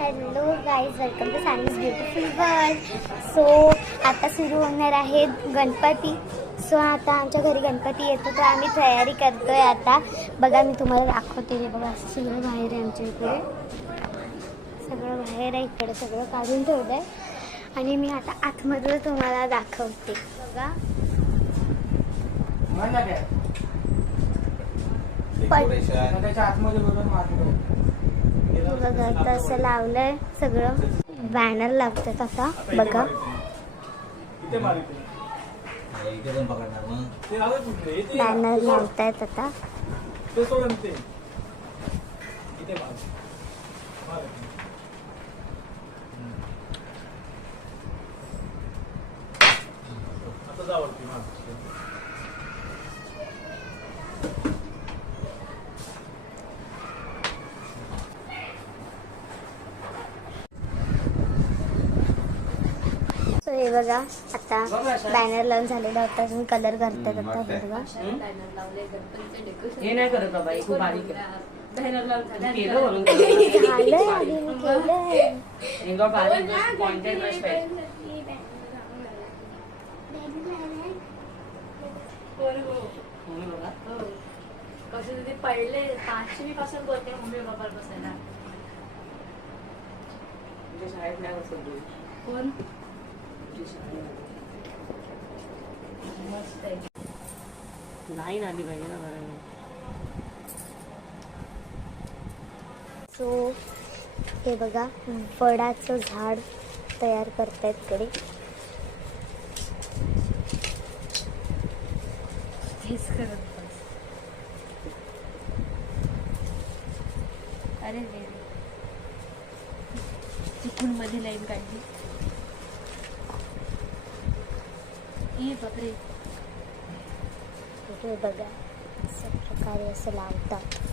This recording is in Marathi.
Hello guys, welcome to Sani's beautiful world. So आता सुरू होणार आहे गणपती. सो आता आमच्या घरी गणपती येतो तर आम्ही तयारी करतोय. आता बघा मी तुम्हाला दाखवते. बघा असं सगळं बाहेर आहे आमच्या इकडे, सगळं बाहेर आहे. इकडे सगळं काढून ठेवलं आहे आणि मी आता आतमध्ये तुम्हाला दाखवते. बघा बघा आता असं लावलंय सगळं. बॅनर लावतात आता. बघा बॅनर लावतायत आता. हे बघा आता बॅनर लावून झालेला होता. अजून कलर करतात आता. हे बघा हे नाही करत बाबा, खूप बारीक कसे पडले 5वी पासून बोलते मम्मी पप्पा बसायला. शाळेत नाही बसत कोण. नाही आली पाहिजे ना घराने. सो हे बघा वडाचं झाड तयार करतायत कडे. हेच करत बस. अरे रे चिकून मध्ये लाईन काढली. ये बापरे. हे बघा अशा प्रकारे असं लावतात.